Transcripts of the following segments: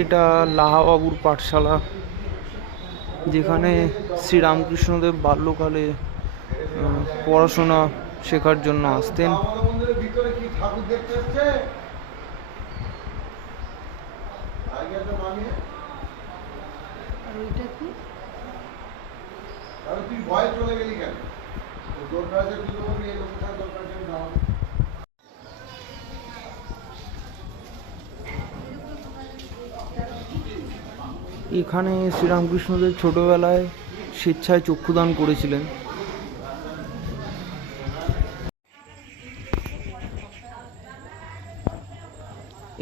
এটা লাহাবাবুর পাঠশালা যেখানে শ্রীরামকৃষ্ণদেব বাল্যকালে পড়াশোনা শেখার জন্য আসতেন। তুই ভয় চলে গেলি কেন? দরকার আছে তুই এই লোকটা দরকার এখানে শ্রীরামকৃষ্ণদেব ছোটবেলায় স্বেচ্ছায় চক্ষুদান করেছিলেন।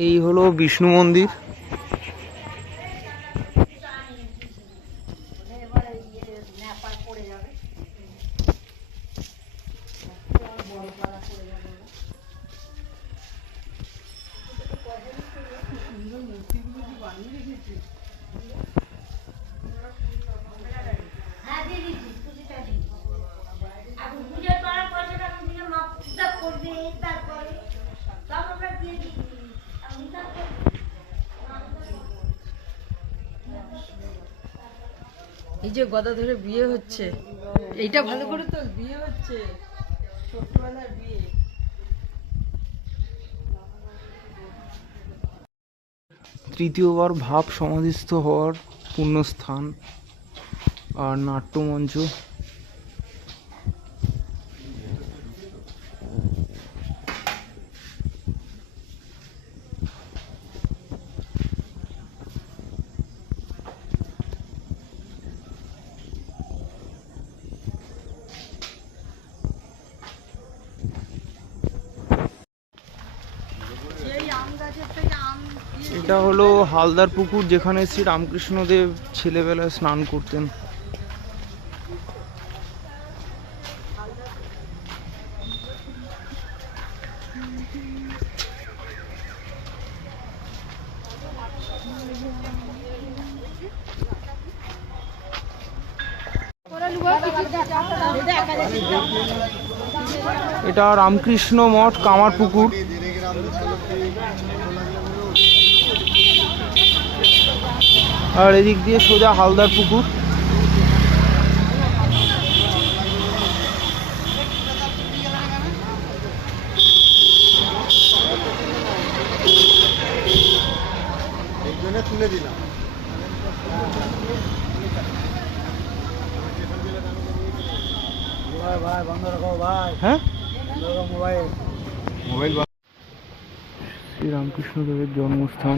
এই হলো বিষ্ণু মন্দির। হ্যাঁ এই যে গদা ধরে বিয়ে হচ্ছে। এইটা ভালো করে তো বিয়ে হচ্ছে। ছোট্টবেলার বিয়ে। তৃতীয়বার ভাব সমাধিস্থ হওয়ার পুণ্যস্থান আর নাট্যমঞ্চ এটা হলো হালদার পুকুর, যেখানে শ্রী রামকৃষ্ণদেব ছেলেবেলায় স্নান করতেন। এটা রামকৃষ্ণ মঠ কামার পুকুর আর এদিক দিয়ে সোজা হালদার পুকুর একজনে তুলে দিলাম ভাই ভাই বন্ধ রাখো ভাই হ্যাঁ মোবাইল মোবাইল শ্রী রামকৃষ্ণদেবের জন্মস্থান